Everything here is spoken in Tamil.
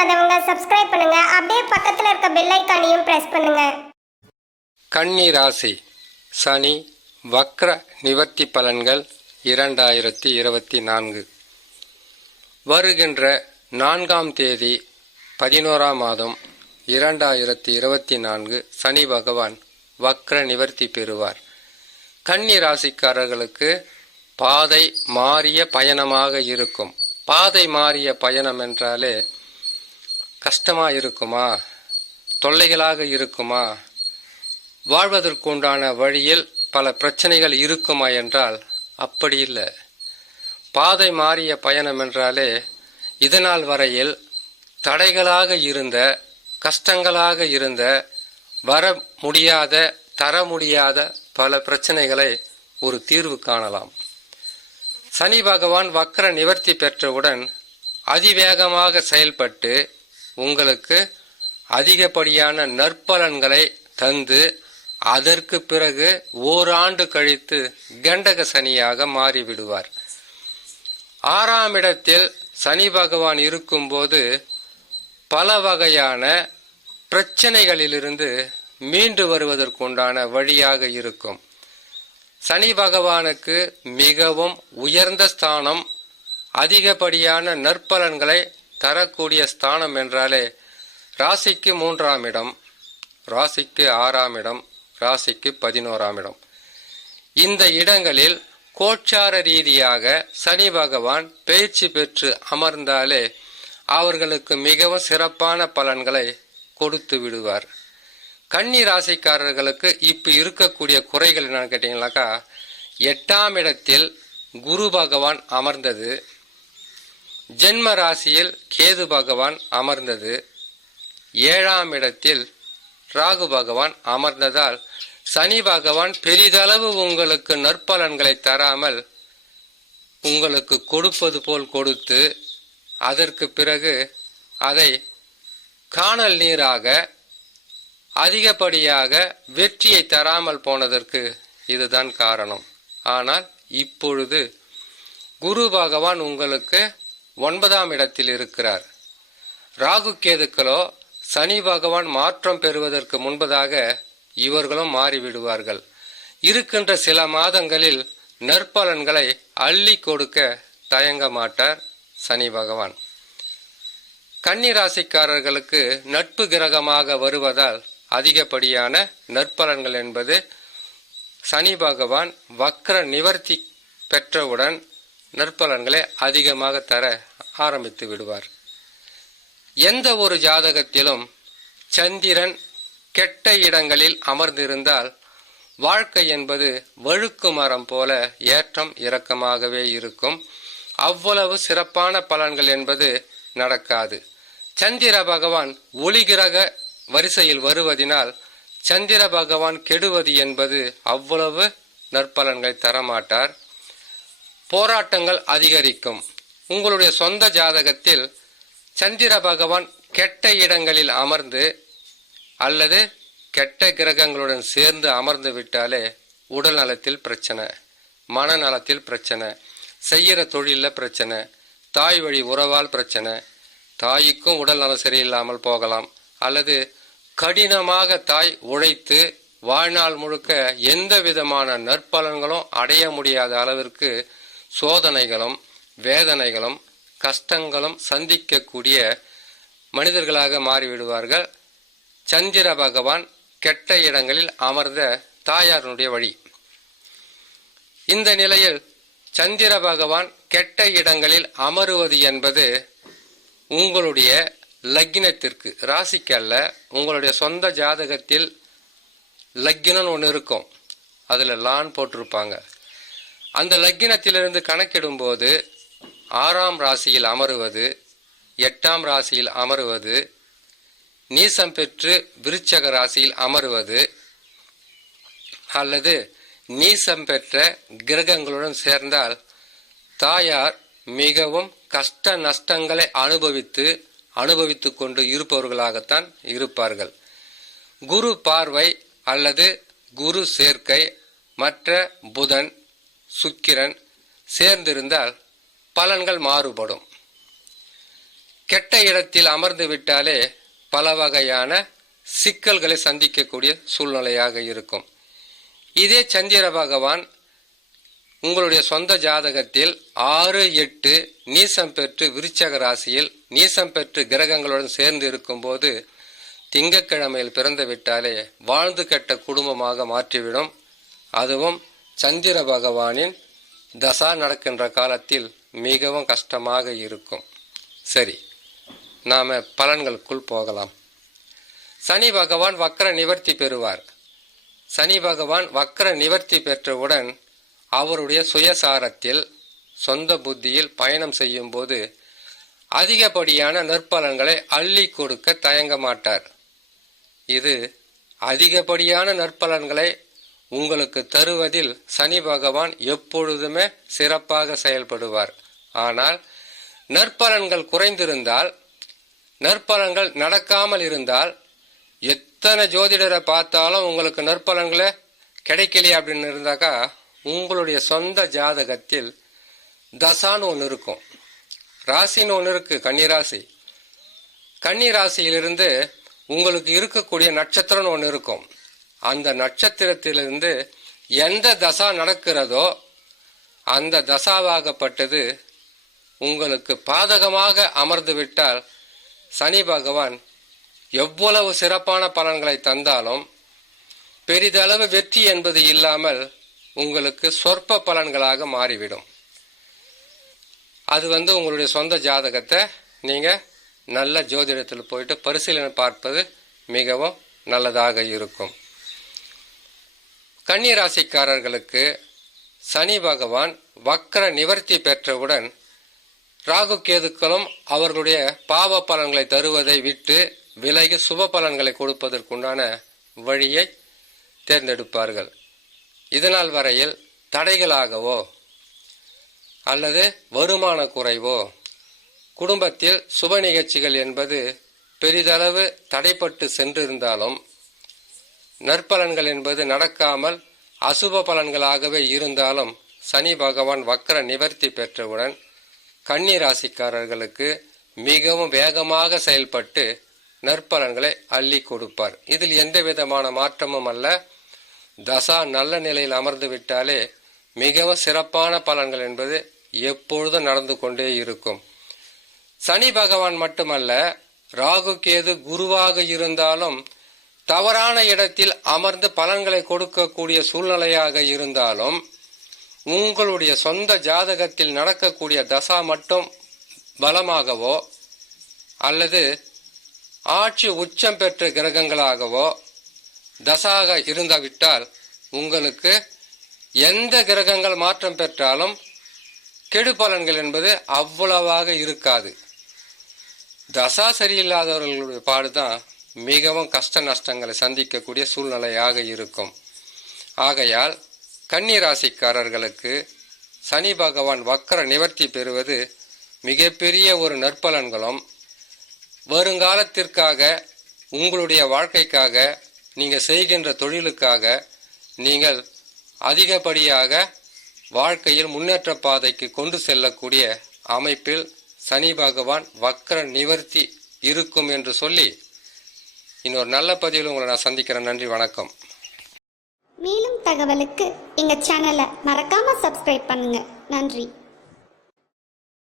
பண்ணாதவங்க சப்ஸ்கிரைப் பண்ணுங்க. அப்படியே பக்கத்துல இருக்க பெல் ஐகானையும் பிரஸ் பண்ணுங்க. கன்னி ராசி சனி வக்ர நிவர்த்தி பலன்கள் 2024 வருகின்ற 4ஆம் தேதி 11ஆம் மாதம் 2024 சனி பகவான் வக்ர நிவர்த்தி பெறுவார். கன்னி ராசிக்காரர்களுக்கு பாதை மாறிய பயணமாக இருக்கும். பாதை மாறிய பயணம் என்றாலே கஷ்டமாக இருக்குமா, தொல்லைகளாக இருக்குமா, வாழ்வதற்குண்டான வழியில் பல பிரச்சனைகள் இருக்குமா என்றால் அப்படி இல்லை. பாதை மாறிய பயணம் என்றாலே இதனால் வரையில் தடைகளாக இருந்த, கஷ்டங்களாக இருந்த, வர முடியாத, தர முடியாத பல பிரச்சனைகளை ஒரு தீர்வு காணலாம். சனி பகவான் வக்ர நிவர்த்தி பெற்றவுடன் அதிவேகமாக செயல்பட்டு உங்களுக்கு அதிகப்படியான நற்பலன்களை தந்து அதற்கு பிறகு ஓராண்டு கழித்து கண்டக சனியாக மாறிவிடுவார். 6ஆம் இடத்தில் சனி பகவான் இருக்கும்போது பல வகையான பிரச்சனைகளிலிருந்து மீண்டு வருவதற்குண்டான வழியாக இருக்கும். சனி பகவானுக்கு மிகவும் உயர்ந்த ஸ்தானம், அதிகப்படியான நற்பலன்களை தரக்கூடிய ஸ்தானம் என்றாலே ராசிக்கு 3ஆம் இடம், ராசிக்கு 6ஆம் இடம், ராசிக்கு 11ஆம் இடம். இந்த இடங்களில் கோச்சார ரீதியாக சனி பகவான் பயிற்சி பெற்று அமர்ந்தாலே அவர்களுக்கு மிகவும் சிறப்பான பலன்களை கொடுத்து விடுவார். கன்னி ராசிக்காரர்களுக்கு இப்போ இருக்கக்கூடிய குறைகள் என்னன்னு கேட்டீங்கன்னாக்கா, 8ஆம் இடத்தில் குரு பகவான் அமர்ந்தது, ஜென்ம ராசியில் கேது பகவான் அமர்ந்தது, 7ஆம் இடத்தில் ராகு பகவான் அமர்ந்ததால் சனி பகவான் பெரிதளவு உங்களுக்கு நற்பலன்களை தராமல் உங்களுக்கு கொடுப்பது போல் கொடுத்து அதற்கு பிறகு அதை காணல் நீராக அதிகப்படியாக வெற்றியை தராமல் போனதற்கு இதுதான் காரணம். ஆனால் இப்பொழுது குரு பகவான் உங்களுக்கு 9ஆம் இடத்தில் இருக்கிறார். ராகு கேதுக்களோ சனி பகவான் மாற்றம் பெறுவதற்கு முன்பதாக இவர்களும் மாறிவிடுவார்கள். இருக்கின்ற சில மாதங்களில் நற்பலன்களை அள்ளி கொடுக்க தயங்க மாட்டார் சனி பகவான். கன்னி ராசிக்காரர்களுக்கு நட்பு கிரகமாக வருவதால் அதிகப்படியான நற்பலன்கள் என்பது சனி பகவான் வக்ர நிவர்த்தி பெற்றவுடன் நற்பலன்களை அதிகமாக தர ஆரம்பித்து விடுவார். எந்த ஒரு ஜாதகத்திலும் சந்திரன் கெட்ட இடங்களில் அமர்ந்திருந்தால் வாழ்க்கை என்பது வழுக்கு மரம் போல ஏற்றம் இறக்கமாகவே இருக்கும். அவ்வளவு சிறப்பான பலன்கள் என்பது நடக்காது. சந்திர பகவான் ஒளி கிரக வரிசையில் வருவதினால் சந்திர பகவான் கெடுவது என்பது அவ்வளவு நற்பலன்களை தரமாட்டார். போராட்டங்கள் அதிகரிக்கும். உங்களுடைய சொந்த ஜாதகத்தில் சந்திர பகவான் கெட்ட இடங்களில் அமர்ந்து அல்லது கெட்ட கிரகங்களுடன் சேர்ந்து அமர்ந்து விட்டாலே உடல் நலத்தில் பிரச்சனை, மனநலத்தில் பிரச்சனை, செய்கிற தொழிலில் பிரச்சனை, தாய் வழி உறவால் பிரச்சனை, தாய்க்கும் உடல் நலம் சரியில்லாமல் போகலாம், அல்லது கடினமாக தாய் உழைத்து வாழ்நாள் முழுக்க எந்த விதமான நற்பலன்களும் அடைய முடியாத அளவிற்கு சோதனைகளும் வேதனைகளும் கஷ்டங்களும் சந்திக்கக்கூடிய மனிதர்களாக மாறிவிடுவார்கள். சந்திர பகவான் கெட்ட இடங்களில் அமர்ந்த தாயாருடைய வழி. இந்த நிலையில் சந்திர பகவான் கெட்ட இடங்களில் அமருவது என்பது உங்களுடைய லக்னத்திற்கு, ராசிக்கு அல்ல, உங்களுடைய சொந்த ஜாதகத்தில் லக்னம் ஒன்று இருக்கும், அதில் லான் போட்டிருப்பாங்க. அந்த லக்னத்திலிருந்து கணக்கிடும்போது 6ஆம் ராசியில் அமருவது, 8ஆம் ராசியில் அமருவது, நீசம் பெற்று விருச்சக ராசியில் அமருவது அல்லது நீசம் பெற்ற கிரகங்களுடன் சேர்ந்தால் தாயார் மிகவும் கஷ்ட நஷ்டங்களை அனுபவித்து கொண்டு இருப்பவர்களாகத்தான் இருப்பார்கள். குரு பார்வை அல்லது குரு சேர்க்கை மற்ற புதன் சுக்கிரன் சேர்ந்திருந்தால் பலன்கள் மாறுபடும். கெட்ட இடத்தில் அமர்ந்து விட்டாலே பல வகையான சிக்கல்களை சந்திக்கக்கூடிய சூழ்நிலையாக இருக்கும். இதே சந்திர பகவான் உங்களுடைய சொந்த ஜாதகத்தில் 6, 8 நீசம் பெற்று விருச்சக ராசியில் நீசம் பெற்று கிரகங்களுடன் சேர்ந்து இருக்கும்போது திங்கட்கிழமையில் பிறந்து விட்டாலே வாழ்ந்து கெட்ட குடும்பமாக மாற்றிவிடும். அதுவும் சந்திர பகவானின் தசா நடக்கின்ற காலத்தில் மிகவும் கஷ்டமாக இருக்கும். சரி, நாம பலன்களுக்குள் போகலாம். சனி பகவான் வக்ர நிவர்த்தி பெறுவார். சனி பகவான் வக்ர நிவர்த்தி பெற்றவுடன் அவருடைய சுயசாரத்தில் சொந்த புத்தியில் பயணம் செய்யும் போது அதிகப்படியான நற்பலன்களை அள்ளி கொடுக்க தயங்க மாட்டார். இது அதிகப்படியான நற்பலன்களை உங்களுக்கு தருவதில் சனி பகவான் எப்பொழுதுமே சிறப்பாக செயல்படுவார். ஆனால் நற்பலன்கள் குறைந்திருந்தால், நற்பலன்கள் நடக்காமல் இருந்தால், எத்தனை ஜோதிடரை பார்த்தாலும் உங்களுக்கு நற்பலன்களை கிடைக்கலையே அப்படின்னு இருந்தாக்கா உங்களுடைய சொந்த ஜாதகத்தில் தசான்னு ஒன்று இருக்கும், ராசின்னு ஒன்று இருக்கு, கன்னிராசி. கன்னிராசியிலிருந்து உங்களுக்கு இருக்கக்கூடிய நட்சத்திரம்னு ஒன்று இருக்கும். அந்த நட்சத்திரத்திலிருந்து எந்த தசா நடக்கிறதோ அந்த தசாவாகப்பட்டது உங்களுக்கு பாதகமாக அமர்ந்து விட்டால் சனி பகவான் எவ்வளவு சிறப்பான பலன்களை தந்தாலும் பெரிதளவு வெற்றி என்பது இல்லாமல் உங்களுக்கு சொற்ப பலன்களாக மாறிவிடும். அது உங்களுடைய சொந்த ஜாதகத்தை நீங்கள் நல்ல ஜோதிடத்தில் போயிட்டு பரிசீலனை பார்ப்பது மிகவும் நல்லதாக இருக்கும். கன்னிராசிக்காரர்களுக்கு சனி பகவான் வக்ர நிவர்த்தி பெற்றவுடன் ராகு கேதுக்களும் அவர்களுடைய பாவ பலன்களை தருவதை விட்டு விலகி சுப பலன்களை கொடுப்பதற்குண்டான வழியை தேர்ந்தெடுப்பார்கள். இதனால் வரையில் தடைகளாகவோ அல்லது வருமான குறைவோ குடும்பத்தில் சுப நிகழ்ச்சிகள் என்பது பெரிதளவு தடைப்பட்டு சென்றிருந்தாலும் நற்பலன்கள் என்பது நடக்காமல் அசுப பலன்களாகவே இருந்தாலும் சனி பகவான் வக்ர நிவர்த்தி பெற்றவுடன் கன்னி ராசிக்காரர்களுக்கு மிகவும் வேகமாக செயல்பட்டு நற்பலன்களை அள்ளி கொடுப்பார். இதில் எந்த விதமான மாற்றமும் அல்ல. தசா நல்ல நிலையில் அமர்ந்து விட்டாலே மிகவும் சிறப்பான பலன்கள் என்பது எப்பொழுதும் நடந்து கொண்டே இருக்கும். சனி பகவான் மட்டுமல்ல, ராகு கேது குருவாக இருந்தாலும் தவறான இடத்தில் அமர்ந்து பலன்களை கொடுக்கக்கூடிய சூழ்நிலையாக இருந்தாலும் உங்களுடைய சொந்த ஜாதகத்தில் நடக்கக்கூடிய தசா மட்டும் பலமாகவோ அல்லது ஆட்சி உச்சம் பெற்ற கிரகங்களாகவோ தசாக இருந்தாவிட்டால் உங்களுக்கு எந்த கிரகங்கள் மாற்றம் பெற்றாலும் கெடு பலன்கள் என்பது அவ்வளவாக இருக்காது. தசா சரியில்லாதவர்களுடைய பாடுதான் மிகவும் கஷ்ட நஷ்டங்களை சந்திக்கக்கூடிய சூழ்நிலையாக இருக்கும். ஆகையால் கன்னி ராசிக்காரர்களுக்கு சனி பகவான் வக்ர நிவர்த்தி பெறுவது மிகப்பெரிய ஒரு நற்பலன்களும், வருங்காலத்திற்காக உங்களுடைய வாழ்க்கைக்காக நீங்கள் செய்கின்ற தொழிலுக்காக நீங்கள் அதிகப்படியாக வாழ்க்கையில் முன்னேற்ற பாதைக்கு கொண்டு செல்லக்கூடிய அமைப்பில் சனி பகவான் வக்ர நிவர்த்தி இருக்கும் என்று சொல்லி இன்னொரு நல்ல பதிவில் உங்களை நான் சந்திக்கிறேன். நன்றி, வணக்கம். மேலும் தகவலுக்கு எங்கள் சேனலை மறக்காம சப்ஸ்கிரைப் பண்ணுங்க. நன்றி.